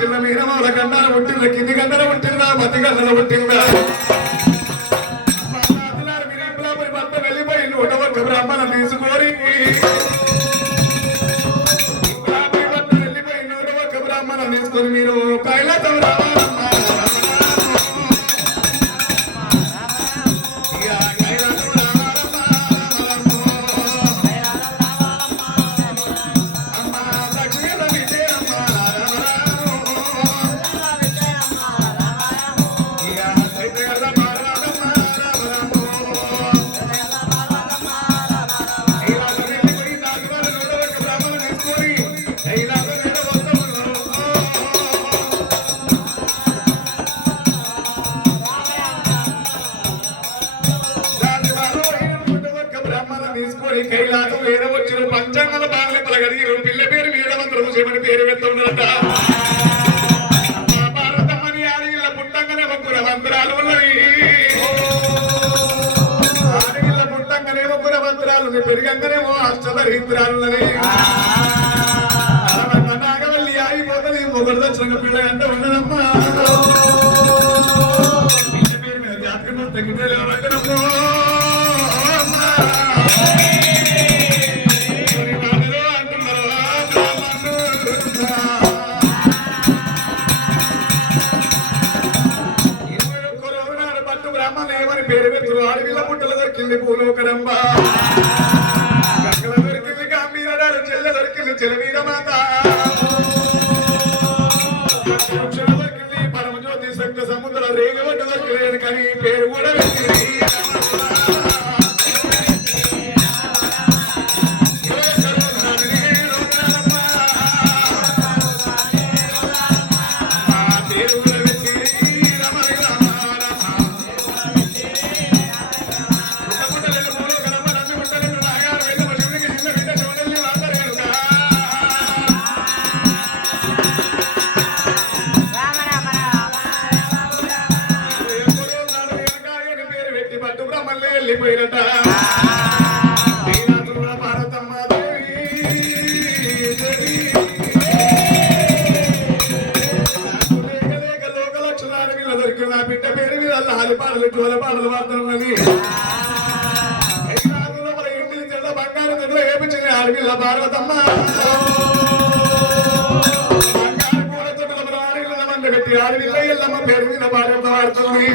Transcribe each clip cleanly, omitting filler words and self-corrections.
పుట్టిందా మీనమాల గండాల పుట్టిందా కింది గండల పుట్టిందా మతి గండల పుట్టిందా మీరేపులాపురి భర్త వెళ్ళిపోయి నూట ఒక్క బ్రాహ్మణం తీసుకోరి భర్త వెళ్ళిపోయి నూట ఒక్క బ్రాహ్మణం తీసుకొని మీరు కైలాసం రావాలమ్మా తీసుకొని కైలాసం వేరవచ్చిన పంచాంగల బాగా పలగడిగిరు పిల్ల పేరు వీరవంతులు చేయమని పేరు పెడుతున్నట భారతమ్మని ఆడగిళ్ళ పుట్టంగానే ముగ్గుర మంత్రాలు ఉన్నవి ఆడగిళ్ళ పుట్టంగానే ముగ్గుర మంత్రాలు పెరిగంగానేమో అష్టదరిద్రాలున్నవి నాగవల్లి ఆగిపోతుంది మొగడు దర్శనంగా పిల్ల అంటే ఉండదమ్మా పిల్ల పేరు మీద జాతకం తగ్గితే పట్టడమ్మో పేరు పెట్టుడు ఆడవిల్ల పుట్టల దొరికింది భూలోకరంబ గంగల దొరికింది గంభీరాలు చెల్ల దొరికింది చెలవీరమాత దొరికింది పరమజ్యోతి శక్తి సముద్ర రేగబట్టు దొరికిలేదు కానీ పేరు కూడా పెట్టింది వెళ్ళిపోయినట భారతమ్మ లోక లక్షణాలు వీళ్ళ దొరికింది ఆ బిడ్డ పేరు మీద హాలిపాడలు జోలపాడలు వాడుతున్నది ఇంటికి చెల్ల బంగారు దగ్గర ఏపించింది ఆడపిల్ల భారతమ్మ బంగారు పూల తొట్టుల ఆడపిల్ల మంట పెట్టి ఆడపిల్ల ఎల్లమ్మ పేరు మీద భారత వాడుతుంది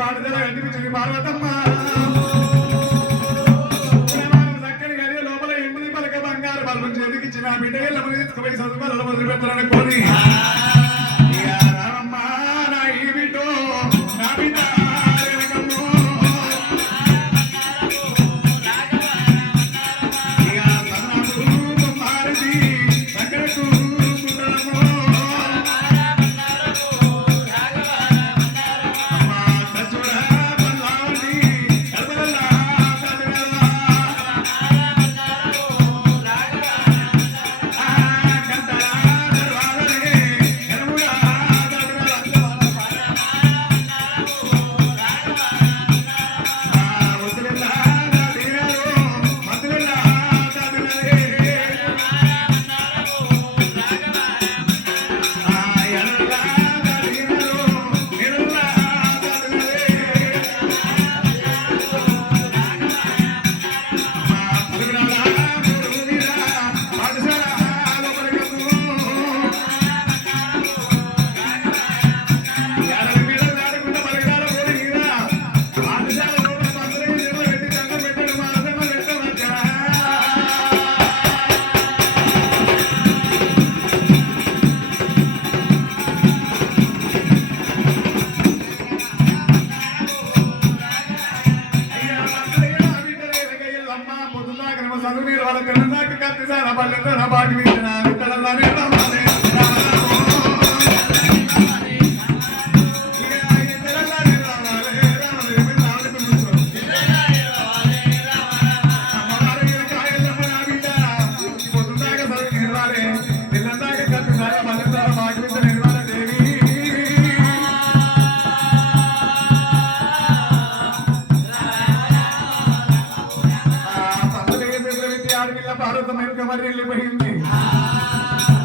పాడుదల కనిపించింది పార్వతమ్మ చక్కని గడియలో పోయి చదువుకోవాలి మొదలు పెట్టాలనుకోని రామమ్మ నా ఈ బిడ్డో నా బిడ్డ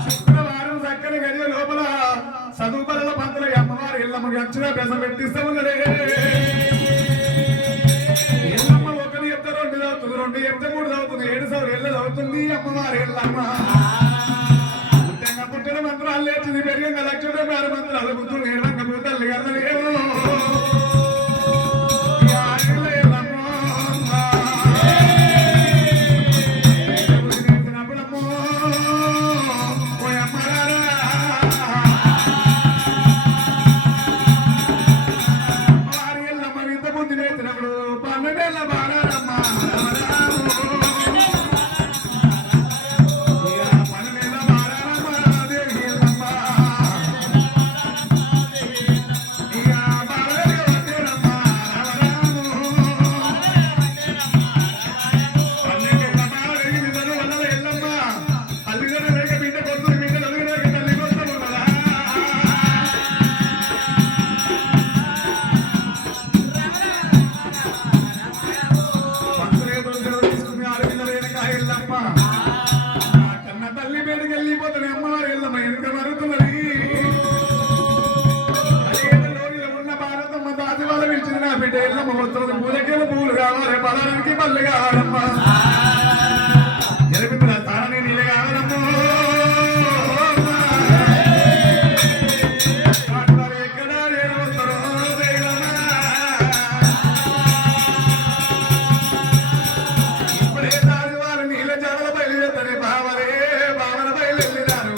శుక్రవారం చక్కని గడియ లోపల చదువు పనుల పంతులు అమ్మవారు ఎల్లమ్మ అచ్చుగా బెసం పెట్టిస్తూ ఉన్నదే ఎల్లమ్మ ఒకరు చెప్తే రెండు చదువుతుంది రెండు చెప్తే మూడు చదువుతుంది 7 సార్లు ఎల్లది అవుతుంది అమ్మవారు ఎల్లమ్మ పుట్టంగా పుట్టిన మంత్రాలు లేచింది పెరిగంగా లక్ష మంత్రాలు బుద్ధులు ఏడంగా పూతల్లి కదలేమో పూలకేమో పూలు కావాలి పదానికి పళ్ళు కావాలమ్మా జరిపిన స్థానాన్ని నీళ్ళు కావాలమ్మో ఎక్కడ వస్తారో ఇప్పుడే దాని వారు నీళ్ళ జడల బయలుదేరుతారే బావరే బావల బయలుదేరారు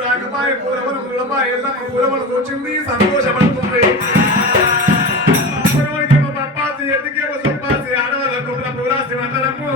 రాకమాయ పూరవను పూలమాయ ఎల్లమ్మ పూరవను వచ్చింది సంతోషపడుతుంది పప్పాసి ఎదికేమో సుప్పాసి ఆడవాళ్ళ కుట్ల పూరాసి వందనము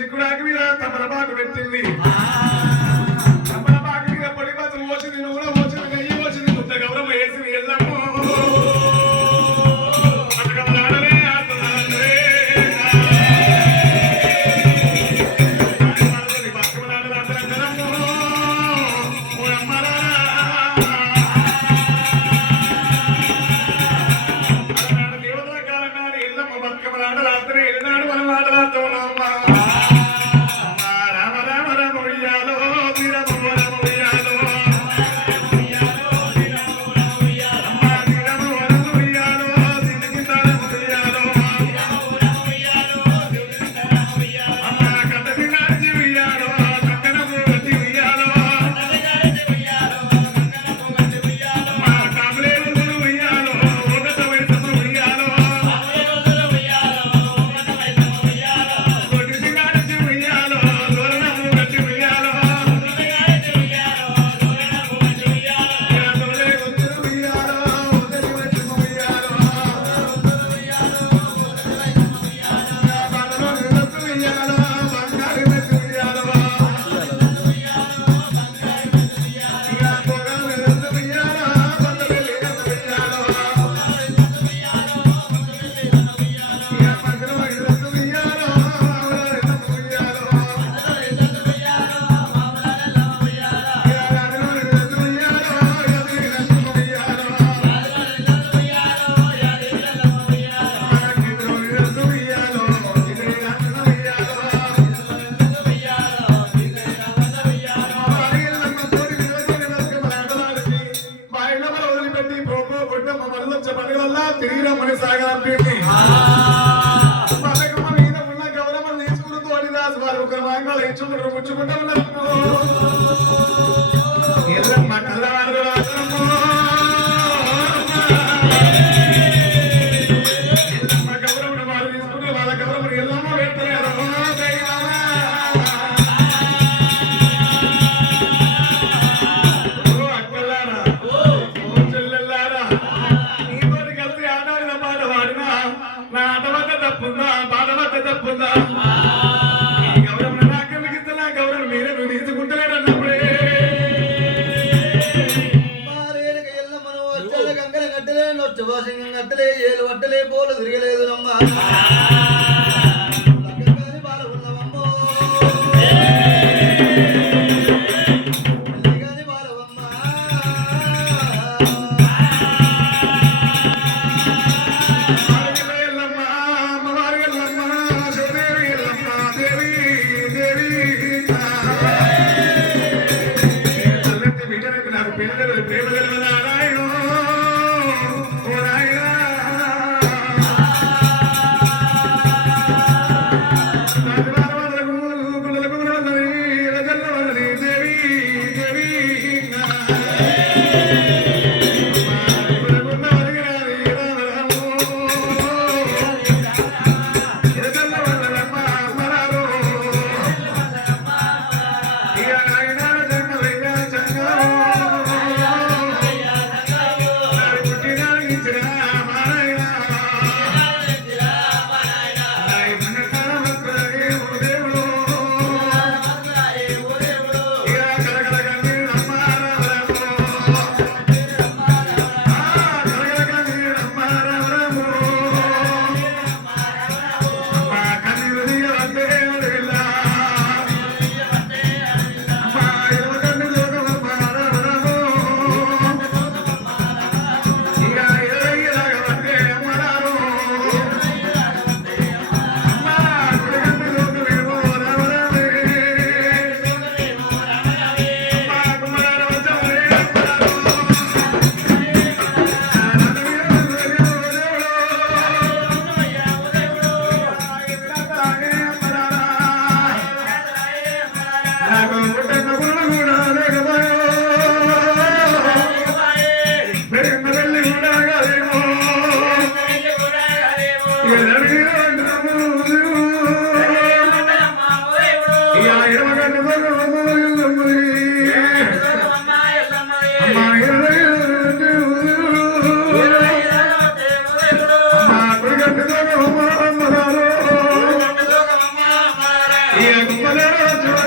సిగ్గుడాకి మీద తమలపాకు పెట్టింది తమలపాకు మీద పొడి బతులు పోసింది నువ్వు కూడా పోసింది నెయ్యి పోసింది ముద్ద గౌరవం వేసింది ఎల్లమ్మ బతుకమ్మలాడలే ఆడుతున్నాడే బతుకమ్మలాడలే అందరూ దేవతల కాలం నాడు ఎల్లమ్మ బతుకమ్మలాడలు అందరూ ఎల్లినాడు మనం ఆటలాడుతున్నాం తిరిగిరమ్మని సాగాలంటే పథకమ్మ మీద ఉన్న గౌరవం తీసుకుని తోడిదాసు వారు ఒకరు వాంగాలు ఇచ్చుకుంటారు పుచ్చుకుంటా ఉన్నారు ఎల్లమ్మ కళ్ళవారు ఎల్లమ్మ గౌరవం వారు తీసుకుంటే వాళ్ళ గౌరవం ఎల్లమ్మ పెట్టలేరు బాధవద్ద తప్పుందా గౌరవం నాకెందుకిస్తా గౌరవం మీరే నువ్వు తీసుకుంటలేరు అన్నప్పుడే గంగల కట్టలే నొచ్చు వాసింగం కట్టలే ఏలు వట్టలే పోలు తిరగలేదు నమ్మా దేవి ఈ గుమ్మలేరు చూడ